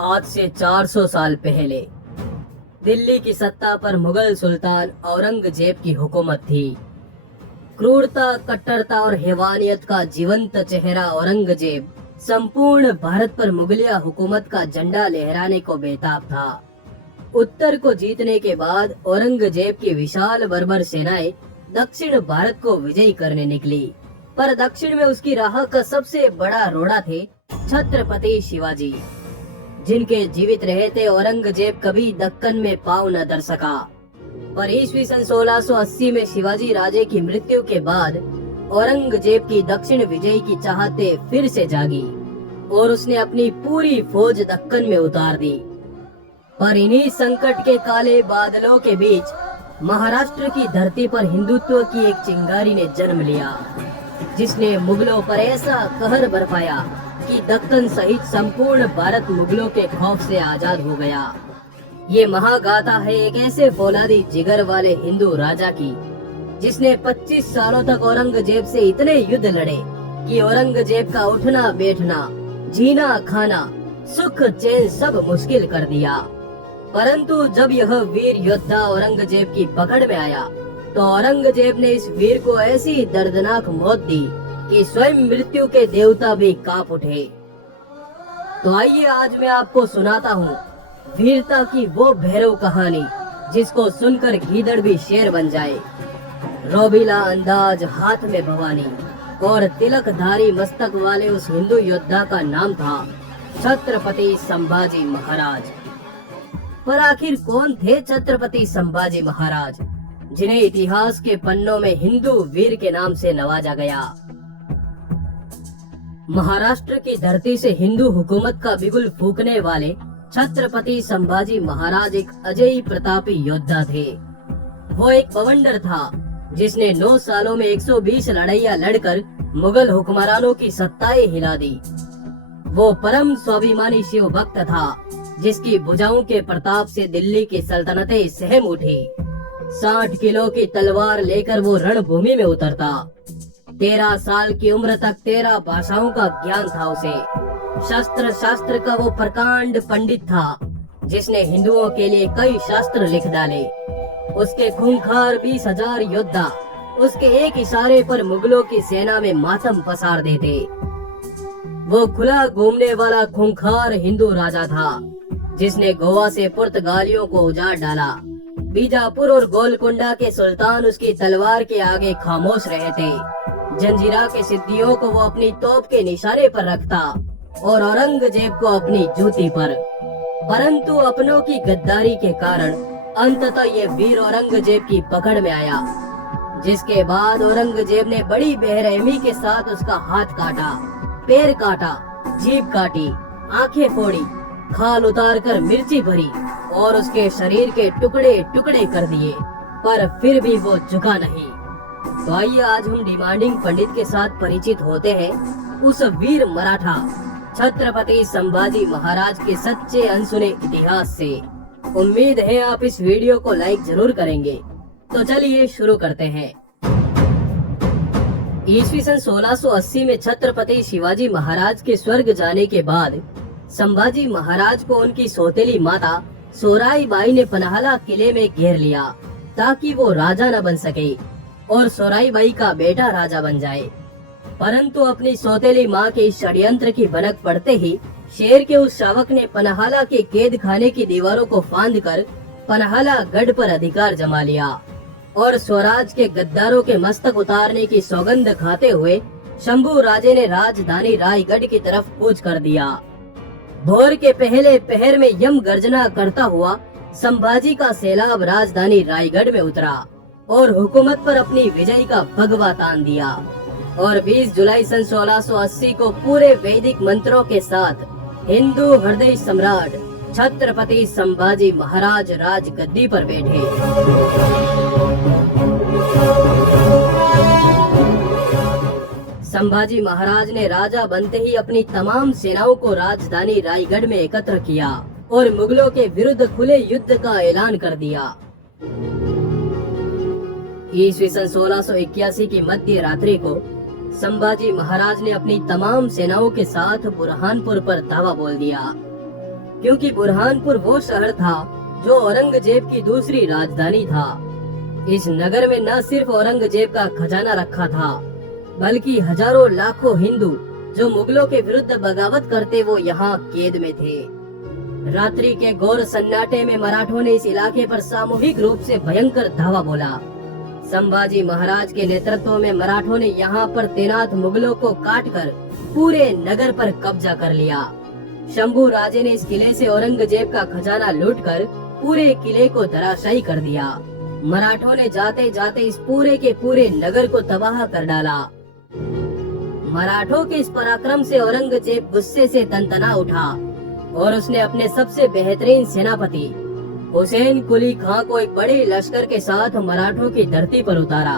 आज से 400 साल पहले दिल्ली की सत्ता पर मुगल सुल्तान औरंगजेब की हुकूमत थी। क्रूरता, कट्टरता और हैवानियत का जीवंत चेहरा औरंगजेब संपूर्ण भारत पर मुगलिया हुकूमत का झंडा लहराने को बेताब था। उत्तर को जीतने के बाद औरंगजेब की विशाल बर्बर सेनाएं दक्षिण भारत को विजयी करने निकली, पर दक्षिण में उसकी राह का सबसे बड़ा रोड़ा थे छत्रपति शिवाजी, जिनके जीवित रहते औरंगजेब कभी दक्कन में पांव न धर सका। पर ईस्वी सन 1680 में शिवाजी राजे की मृत्यु के बाद औरंगजेब की दक्षिण विजय की चाहते फिर से जागी और उसने अपनी पूरी फौज दक्कन में उतार दी। पर इन्हीं संकट के काले बादलों के बीच महाराष्ट्र की धरती पर हिंदुत्व की एक चिंगारी ने जन्म लिया, जिसने मुगलों पर ऐसा कहर बरपाया कि दक्कन सहित संपूर्ण भारत मुगलों के खौफ से आजाद हो गया। ये महागाथा है एक ऐसे फौलादी जिगर वाले हिंदू राजा की, जिसने 25 सालों तक औरंगजेब से इतने युद्ध लड़े कि औरंगजेब का उठना बैठना, जीना खाना, सुख चैन सब मुश्किल कर दिया। परंतु जब यह वीर योद्धा औरंगजेब की पकड़ में आया तो औरंगजेब ने इस वीर को ऐसी दर्दनाक मौत दी कि स्वयं मृत्यु के देवता भी कांप उठे। तो आइए आज मैं आपको सुनाता हूँ वीरता की वो भैरव कहानी, जिसको सुनकर गीदड़ भी शेर बन जाए। रोबीला अंदाज, हाथ में भवानी और तिलकधारी मस्तक वाले उस हिंदू योद्धा का नाम था छत्रपति संभाजी महाराज। पर आखिर कौन थे छत्रपति संभाजी महाराज, जिन्हें इतिहास के पन्नों में हिंदू वीर के नाम से नवाजा गया? महाराष्ट्र की धरती से हिंदू हुकूमत का बिगुल फूकने वाले छत्रपति संभाजी महाराज एक अजयी प्रतापी योद्धा थे। वो एक बवंडर था, जिसने 9 सालों में 120 लड़ाइयां लड़कर मुगल हुक्मरानों की सत्ताएं हिला दी। वो परम स्वाभिमानी शिव भक्त था, जिसकी भुजाओं के प्रताप से दिल्ली की सल्तनतें सहम उठी। 60 किलो की तलवार लेकर वो रणभूमि में उतरता। 13 साल की उम्र तक 13 भाषाओं का ज्ञान था उसे। शस्त्र शास्त्र का वो प्रकांड पंडित था, जिसने हिंदुओं के लिए कई शास्त्र लिख डाले। उसके खूंखार 20,000 योद्धा उसके एक इशारे पर मुगलों की सेना में मातम पसार देते। वो खुला घूमने वाला खूंखार हिंदू राजा था, जिसने गोवा से पुर्तगालियों को उजाड़ डाला। बीजापुर और गोलकुंडा के सुल्तान उसकी तलवार के आगे खामोश रहे थे। जंजीरा के सिद्धियों को वो अपनी तोप के निशाने पर रखता और औरंगजेब को अपनी जूती पर। परंतु अपनों की गद्दारी के कारण अंततः ये वीर औरंगजेब की पकड़ में आया, जिसके बाद औरंगजेब ने बड़ी बेरहमी के साथ उसका हाथ काटा, पैर काटा, जीभ काटी, आंखें फोड़ी, खाल उतारकर मिर्ची भरी और उसके शरीर के टुकड़े टुकड़े कर दिए। पर फिर भी वो झुका नहीं। तो आइए आज हम डिमांडिंग पंडित के साथ परिचित होते हैं उस वीर मराठा छत्रपति संभाजी महाराज के सच्चे अनसुने इतिहास से। उम्मीद है आप इस वीडियो को लाइक जरूर करेंगे। तो चलिए शुरू करते हैं। ईस्वी सन 1680 में छत्रपति शिवाजी महाराज के स्वर्ग जाने के बाद संभाजी महाराज को उनकी सौतेली माता सोराई बाई ने पन्हाला किले में घेर लिया, ताकि वो राजा न बन सके और सोराई बाई का बेटा राजा बन जाए। परंतु अपनी सौतेली माँ के षड्यंत्र की भनक पड़ते ही शेर के उस शावक ने पन्हाला के कैद खाने की दीवारों को फांदकर पन्हाला गढ़ पर अधिकार जमा लिया और स्वराज के गद्दारों के मस्तक उतारने की सौगंध खाते हुए शंभू राजे ने राजधानी रायगढ़ की तरफ कूच कर दिया। भोर के पहले पहर में यम गर्जना करता हुआ संभाजी का सैलाब राजधानी रायगढ़ में उतरा और हुकूमत पर अपनी विजय का भगवा तान दिया। और 20 जुलाई सन 1680 को पूरे वैदिक मंत्रों के साथ हिंदू हृदय सम्राट छत्रपति संभाजी महाराज राजगद्दी पर बैठे। संभाजी महाराज ने राजा बनते ही अपनी तमाम सेनाओं को राजधानी रायगढ़ में एकत्र किया और मुगलों के विरुद्ध खुले युद्ध का ऐलान कर दिया। ईस्वी सन 1681 की मध्य रात्रि को संभाजी महाराज ने अपनी तमाम सेनाओं के साथ बुरहानपुर पर धावा बोल दिया। क्योंकि बुरहानपुर वो शहर था जो औरंगजेब की दूसरी राजधानी था। इस नगर में न सिर्फ औरंगजेब का खजाना रखा था, बल्कि हजारों लाखों हिंदू जो मुगलों के विरुद्ध बगावत करते वो यहाँ कैद में थे। रात्रि के घोर सन्नाटे में मराठों ने इस इलाके पर सामूहिक रूप से भयंकर धावा बोला। संभाजी महाराज के नेतृत्व में मराठों ने यहाँ पर तैनात मुगलों को काटकर पूरे नगर पर कब्जा कर लिया। शंभू राजे ने इस किले से औरंगजेब का खजाना लूटकर पूरे किले को धराशायी कर दिया। मराठों ने जाते जाते इस पूरे के पूरे नगर को तबाह कर डाला। मराठों के इस पराक्रम से औरंगजेब गुस्से से तनतना उठा और उसने अपने सबसे बेहतरीन सेनापति हुसैन कुली खां को एक बड़े लश्कर के साथ मराठों की धरती पर उतारा।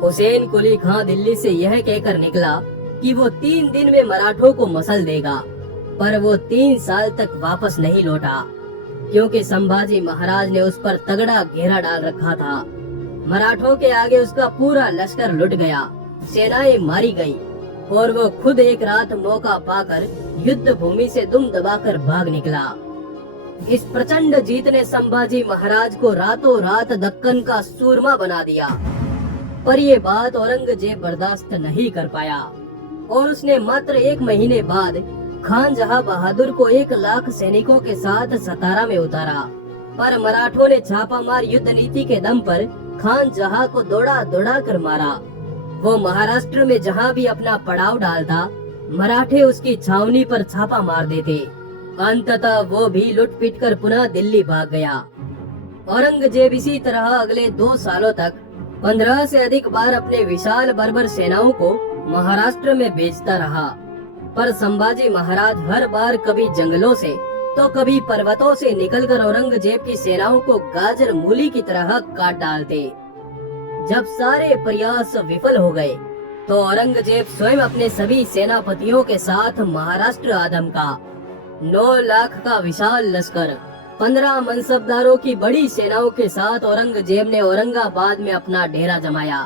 हुसैन कुली खां दिल्ली से यह कहकर निकला कि वो 3 दिन में मराठों को मसल देगा, पर वो 3 साल तक वापस नहीं लौटा, क्योंकि संभाजी महाराज ने उस पर तगड़ा घेरा डाल रखा था। मराठों के आगे उसका पूरा लश्कर लुट गया, सेनाएं मारी गई और वो खुद एक रात मौका पाकर युद्ध भूमि से दुम दबाकर भाग निकला। इस प्रचंड जीत ने संभाजी महाराज को रातों रात दक्कन का सूरमा बना दिया, पर ये बात औरंगजेब बर्दाश्त नहीं कर पाया और उसने मात्र 1 महीने बाद खान जहां बहादुर को 1 लाख सैनिकों के साथ सतारा में उतारा। पर मराठों ने छापामार युद्ध नीति के दम पर खान जहां को दौड़ा दौड़ा कर मारा। वो महाराष्ट्र में जहां भी अपना पड़ाव डालता, मराठे उसकी छावनी पर छापा मार देते। अंततः वो भी लुट पिट कर पुनः दिल्ली भाग गया। औरंगजेब इसी तरह अगले 2 सालों तक 15 से अधिक बार अपने विशाल बर्बर सेनाओं को महाराष्ट्र में भेजता रहा, पर संभाजी महाराज हर बार कभी जंगलों से तो कभी पर्वतों से निकलकर औरंगजेब की सेनाओं को गाजर मूली की तरह काट डालते। जब सारे प्रयास विफल हो गए तो औरंगजेब स्वयं अपने सभी सेनापतियों के साथ महाराष्ट्र आधमका। 9 लाख का विशाल लश्कर 15 मनसबदारों की बड़ी सेनाओं के साथ औरंगजेब ने औरंगाबाद में अपना डेरा जमाया।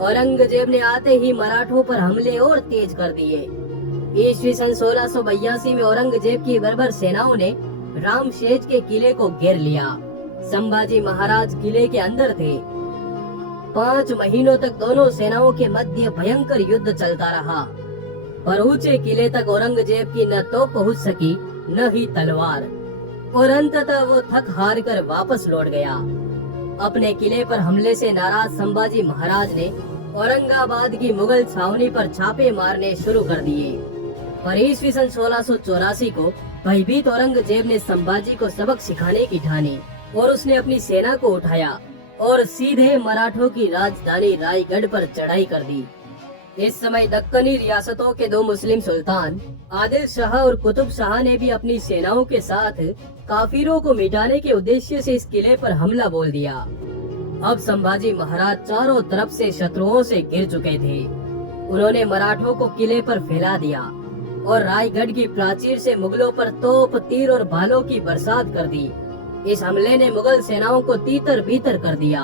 औरंगजेब ने आते ही मराठों पर हमले और तेज कर दिए। ईस्वी सन 1682 में औरंगजेब की बर्बर सेनाओं ने रामशेज के किले को घेर लिया। संभाजी महाराज किले के अंदर थे। 5 महीनों तक दोनों सेनाओं के मध्य भयंकर युद्ध चलता रहा, पर ऊंचे किले तक औरंगजेब की न तो पहुंच सकी न ही तलवार, और अंततः वो थक हार कर वापस लौट गया। अपने किले पर हमले से नाराज संभाजी महाराज ने औरंगाबाद की मुगल छावनी पर छापे मारने शुरू कर दिए। पर ईस्वी सन 1684 को भयभीत औरंगजेब ने संभाजी को सबक सिखाने की ठानी और उसने अपनी सेना को उठाया और सीधे मराठों की राजधानी रायगढ़ पर चढ़ाई कर दी। इस समय दक्कनी रियासतों के 2 मुस्लिम सुल्तान आदिल शाह और कुतुब शाह ने भी अपनी सेनाओं के साथ काफिरों को मिटाने के उद्देश्य से इस किले पर हमला बोल दिया। अब संभाजी महाराज चारों तरफ से शत्रुओं से घिर चुके थे। उन्होंने मराठों को किले पर फैला दिया और रायगढ़ की प्राचीर से मुगलों पर तोप, तीर और भालों की बरसात कर दी। इस हमले ने मुगल सेनाओं को तीतर बीतर कर दिया।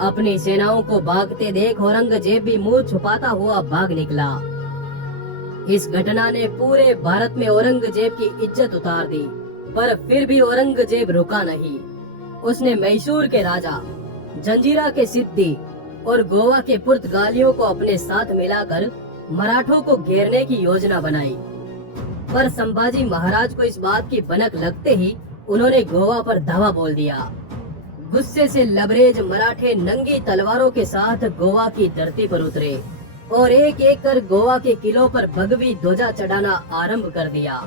अपनी सेनाओं को भागते देख औरंगजेब भी मुंह छुपाता हुआ भाग निकला। इस घटना ने पूरे भारत में औरंगजेब की इज्जत उतार दी, पर फिर भी औरंगजेब रुका नहीं। उसने मैसूर के राजा, जंजीरा के सिद्दी और गोवा के पुर्तगालियों को अपने साथ मिलाकर मराठों को घेरने की योजना बनाई। पर संभाजी महाराज को इस बात की भनक लगते ही उन्होंने गोवा पर धावा बोल दिया। गुस्से से लबरेज मराठे नंगी तलवारों के साथ गोवा की धरती पर उतरे और एक एक कर गोवा के किलों पर भगवी ध्वजा चढ़ाना आरंभ कर दिया।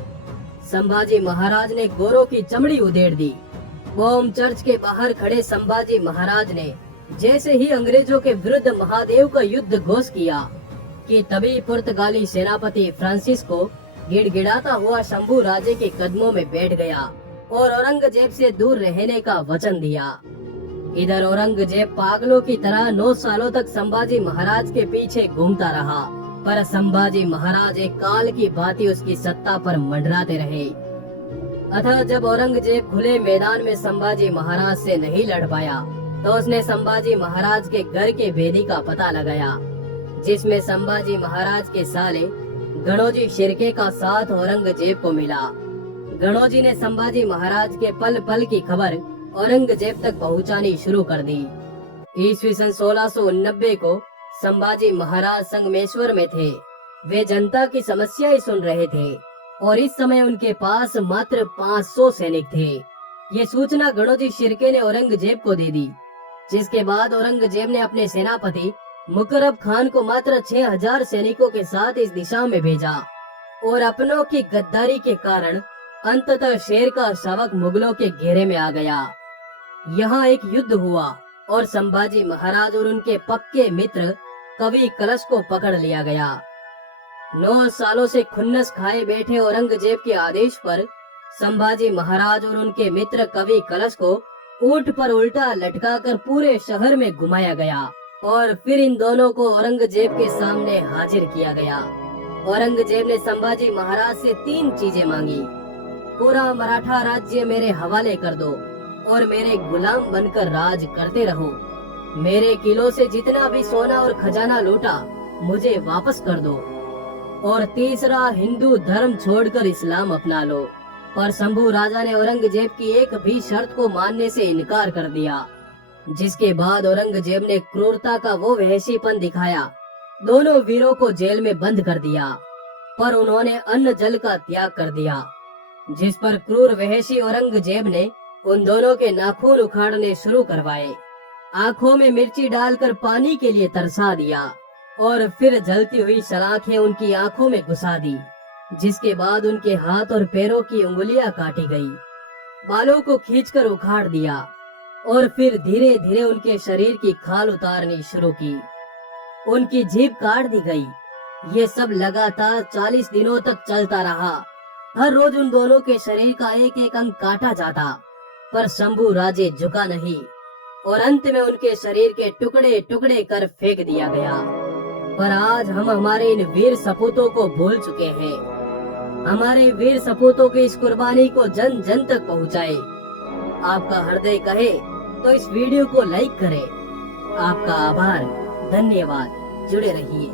संभाजी महाराज ने गोरों की चमड़ी उधेड़ दी। बॉम चर्च के बाहर खड़े संभाजी महाराज ने जैसे ही अंग्रेजों के विरुद्ध महादेव का युद्ध घोष किया कि तभी पुर्तगाली सेनापति फ्रांसिस्को गिड़गिड़ाता हुआ शंभू राजे के कदमों में बैठ गया और औरंगजेब से दूर रहने का वचन दिया। इधर औरंगजेब पागलों की तरह 9 सालों तक संभाजी महाराज के पीछे घूमता रहा, पर संभाजी महाराज एक काल की भांति उसकी सत्ता पर मंडराते रहे। अतः जब औरंगजेब खुले मैदान में संभाजी महाराज से नहीं लड़ पाया तो उसने संभाजी महाराज के घर के भेदी का पता लगाया, जिसमें संभाजी महाराज के साले गणोजी शिर्के का साथ औरंगजेब को मिला। गणोजी ने संभाजी महाराज के पल पल की खबर औरंगजेब तक पहुंचानी शुरू कर दी। ईस्वी सन 1690 को संभाजी महाराज संगमेश्वर में थे। वे जनता की समस्याएं सुन रहे थे और इस समय उनके पास मात्र 500 सैनिक थे। ये सूचना गणोजी शिर्के ने औरंगजेब को दे दी, जिसके बाद औरंगजेब ने अपने सेनापति मुकरब खान को मात्र 6000 सैनिकों के साथ इस दिशा में भेजा और अपनों की गद्दारी के कारण अंततः शेर का शावक मुगलों के घेरे में आ गया। यहाँ एक युद्ध हुआ और संभाजी महाराज और उनके पक्के मित्र कवि कलश को पकड़ लिया गया। 9 सालों से खुन्नस खाए बैठे औरंगजेब के आदेश पर संभाजी महाराज और उनके मित्र कवि कलश को ऊंट पर उल्टा लटकाकर पूरे शहर में घुमाया गया और फिर इन दोनों को औरंगजेब के सामने हाजिर किया गया। औरंगजेब ने संभाजी महाराज से 3 चीजें मांगी। पूरा मराठा राज्य मेरे हवाले कर दो और मेरे गुलाम बनकर राज करते रहो। मेरे किलों से जितना भी सोना और खजाना लूटा मुझे वापस कर दो। और तीसरा, हिंदू धर्म छोड़कर इस्लाम अपना लो। पर शंभू राजा ने औरंगजेब की एक भी शर्त को मानने से इनकार कर दिया, जिसके बाद औरंगजेब ने क्रूरता का वो वहशीपन दिखाया। दोनों वीरों को जेल में बंद कर दिया, पर उन्होंने अन्न जल का त्याग कर दिया, जिस पर क्रूर वहशी औरंगजेब ने उन दोनों के नाखून उखाड़ने शुरू करवाए। आंखों में मिर्ची डालकर पानी के लिए तरसा दिया और फिर जलती हुई सलाखें उनकी आंखों में घुसा दी, जिसके बाद उनके हाथ और पैरों की उंगलियां काटी गई, बालों को खींचकर उखाड़ दिया और फिर धीरे धीरे उनके शरीर की खाल उतारनी शुरू की। उनकी जीभ काट दी गई। ये सब लगातार 40 दिनों तक चलता रहा। हर रोज उन दोनों के शरीर का एक एक अंग काटा जाता, पर शंभू राजे झुका नहीं और अंत में उनके शरीर के टुकड़े टुकड़े कर फेंक दिया गया। पर आज हम हमारे इन वीर सपूतों को भूल चुके हैं। हमारे वीर सपूतों की इस कुर्बानी को जन जन तक पहुंचाए। आपका हृदय कहे तो इस वीडियो को लाइक करें। आपका आभार, धन्यवाद। जुड़े रहिए।